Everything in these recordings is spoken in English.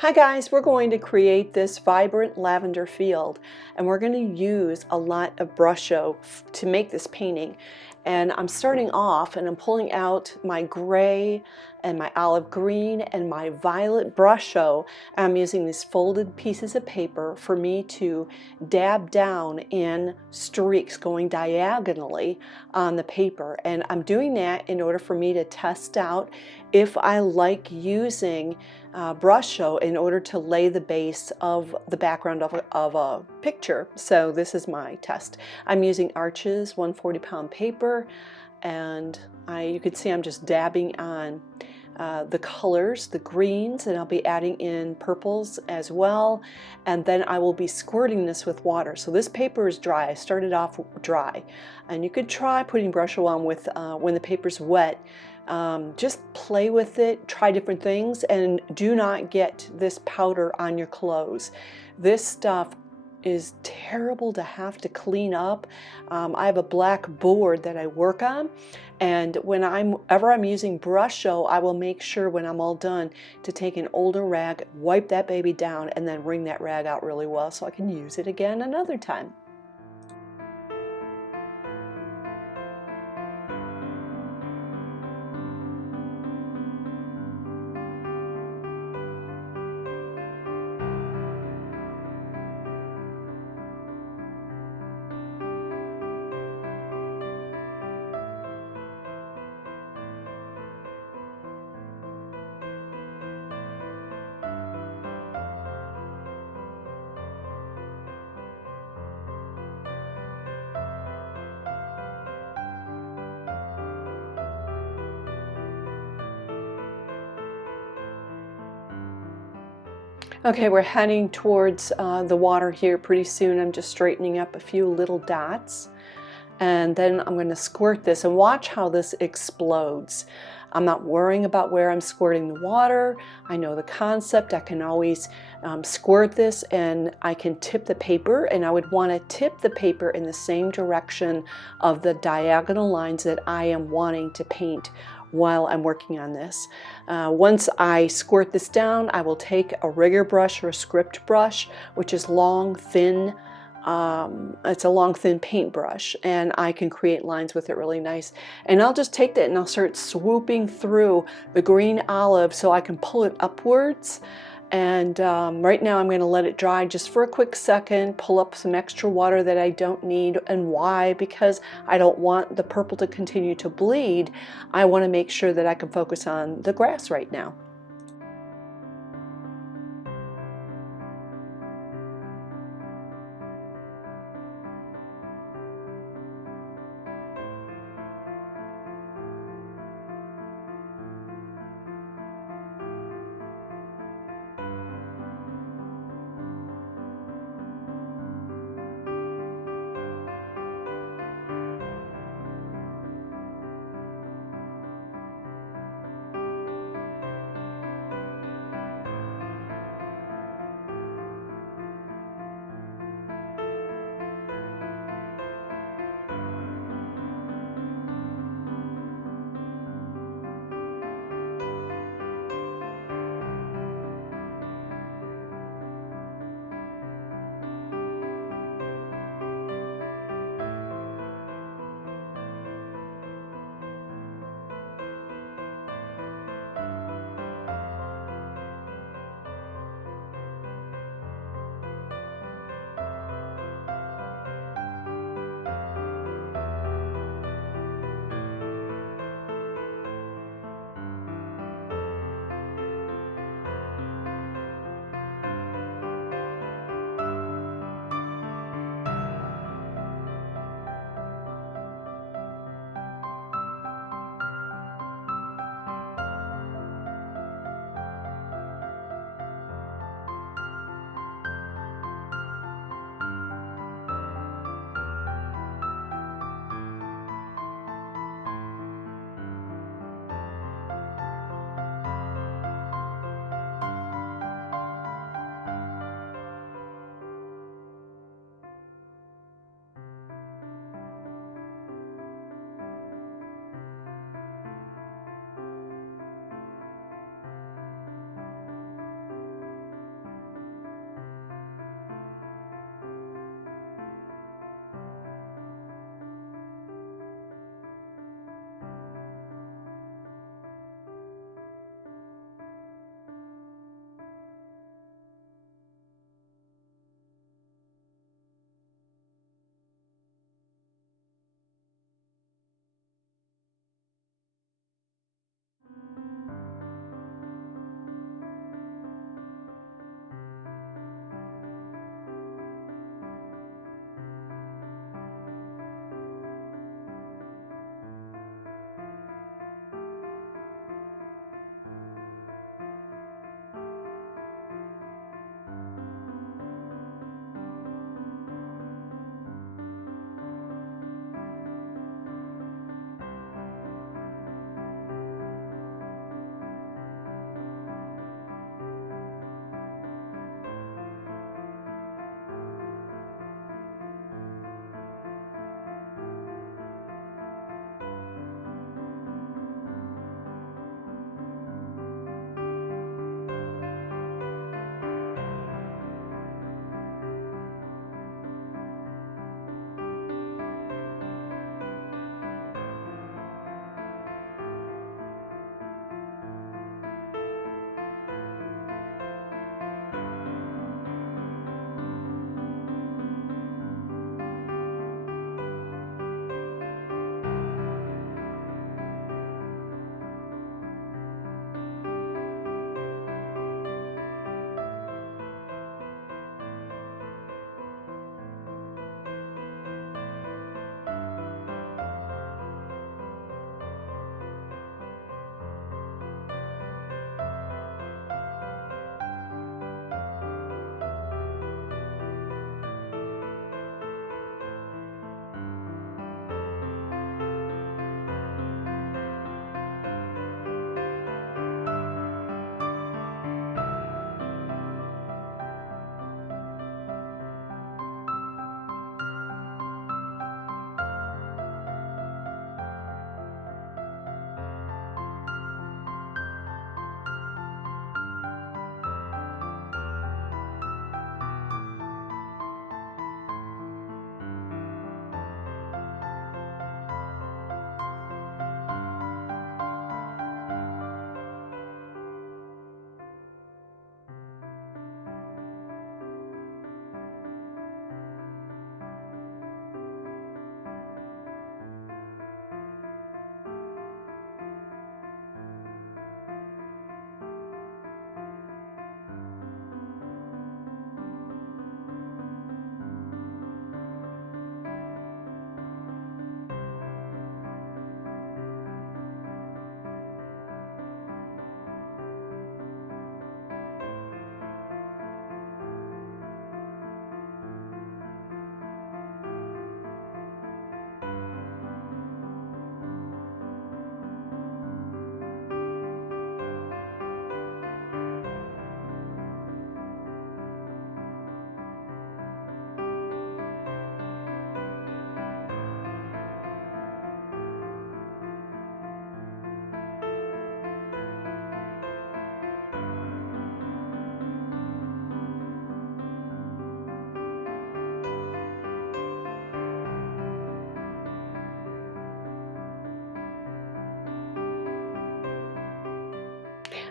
Hi guys, we're going to create this vibrant lavender field and we're going to use a lot of Brusho to make this painting. And I'm starting off and I'm pulling out my gray and my olive green and my violet Brusho. I'm using these folded pieces of paper for me to dab down in streaks going diagonally on the paper. And I'm doing that in order for me to test out if I like using Brusho in order to lay the base of the background of a picture. So this is my test. I'm using Arches 140-pound paper, and you can see I'm just dabbing on the colors, the greens, and I'll be adding in purples as well. And then I will be squirting this with water. So this paper is dry. I started off dry, and you could try putting Brusho on with when the paper's wet. Just play with it, try different things, and do not get this powder on your clothes. This stuff is terrible to have to clean up. I have a black board that I work on, and whenever I'm using Brusho, I will make sure when I'm all done to take an older rag, wipe that baby down, and then wring that rag out really well so I can use it again another time. Okay, we're heading towards the water here pretty soon. I'm just straightening up a few little dots, and then I'm going to squirt this and watch how this explodes. I'm not worrying about where I'm squirting the water. I know the concept. I can always squirt this and I can tip the paper, and I would want to tip the paper in the same direction of the diagonal lines that I am wanting to paint while I'm working on this. Once I squirt this down, I will take a rigger brush or a script brush, which is long, thin. It's a long, thin paintbrush, and I can create lines with it really nice. And I'll just take that and I'll start swooping through the green olive so I can pull it upwards. And right now I'm going to let it dry just for a quick second, pull up some extra water that I don't need. And why? Because I don't want the purple to continue to bleed. I want to make sure that I can focus on the grass right now.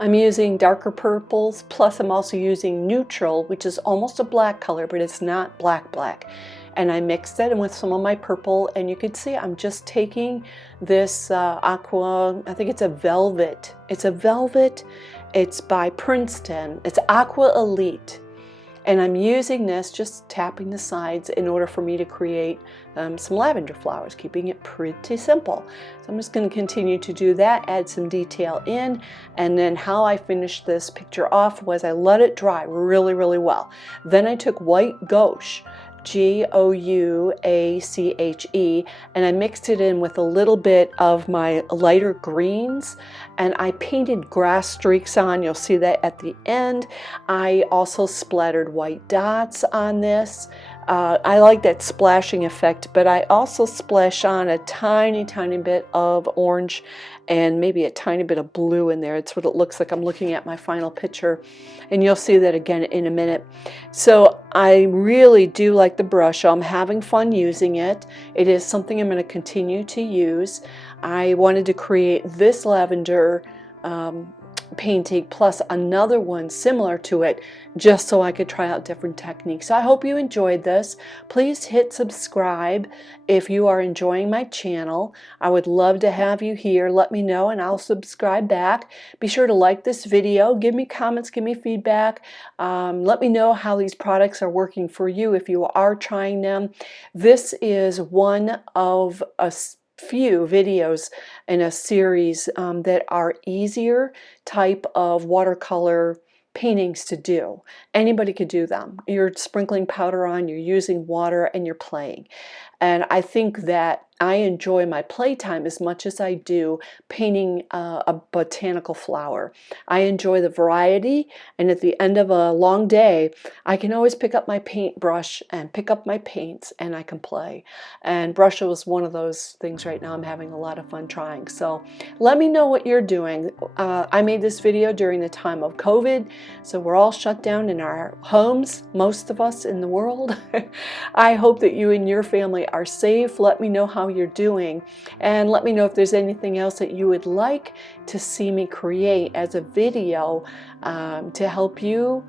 I'm using darker purples, plus I'm also using neutral, which is almost a black color, but it's not black black. And I mixed it in with some of my purple, and you can see I'm just taking this aqua, I think it's a velvet. It's a velvet, it's by Princeton, it's Aqua Elite. And I'm using this, just tapping the sides in order for me to create some lavender flowers, keeping it pretty simple. So I'm just going to continue to do that, add some detail in, and then how I finished this picture off was I let it dry really, really well. Then I took white gouache, Gouache, and I mixed it in with a little bit of my lighter greens, and I painted grass streaks on. You'll see that at the end. I also splattered white dots on this. I like that splashing effect, but I also splash on a tiny bit of orange and maybe a tiny bit of blue in there. It's what it looks like. I'm looking at my final picture, and you'll see that again in a minute. So I really do like the Brusho. I'm having fun using it. It is something I'm going to continue to use. I wanted to create this lavender painting plus another one similar to it, just so I could try out different techniques. So I hope you enjoyed this. Please hit subscribe if you are enjoying my channel. I would love to have you here. Let me know and I'll subscribe back. Be sure to like this video, give me comments, give me feedback. Let me know how these products are working for you if you are trying them. This is one of a few videos in a series that are easier type of watercolor paintings to do. Anybody could do them. You're sprinkling powder on, you're using water, and you're playing. And I think that I enjoy my playtime as much as I do painting a botanical flower. I enjoy the variety, and at the end of a long day, I can always pick up my paintbrush and pick up my paints, and I can play. And Brusho is one of those things right now I'm having a lot of fun trying. So let me know what you're doing. I made this video during the time of COVID, so we're all shut down in our homes, most of us in the world. I hope that you and your family are safe. Let me know how you're doing, and let me know if there's anything else that you would like to see me create as a video to help you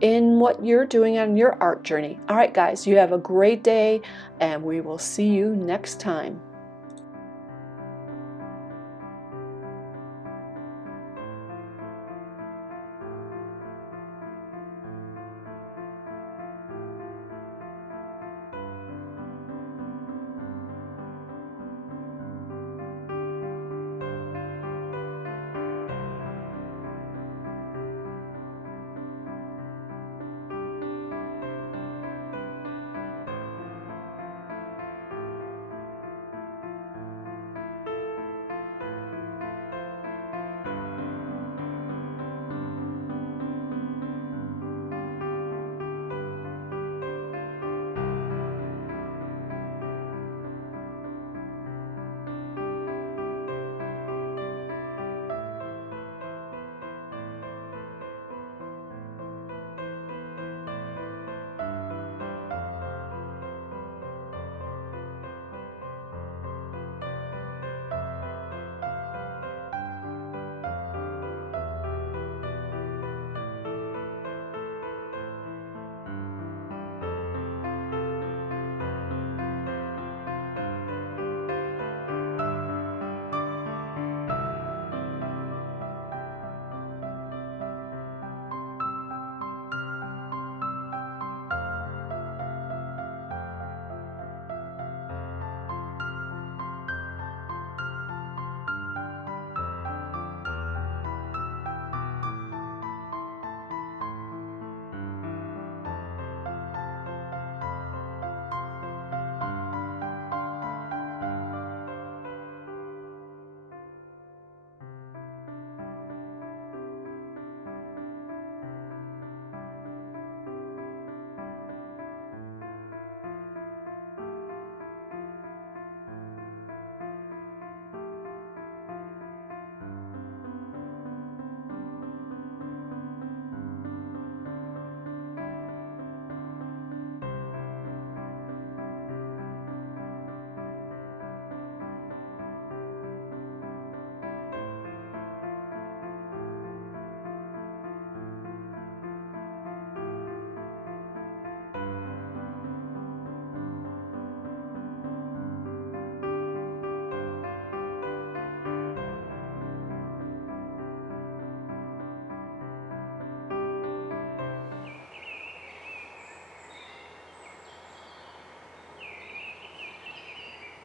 in what you're doing on your art journey. All right, guys, you have a great day, and we will see you next time.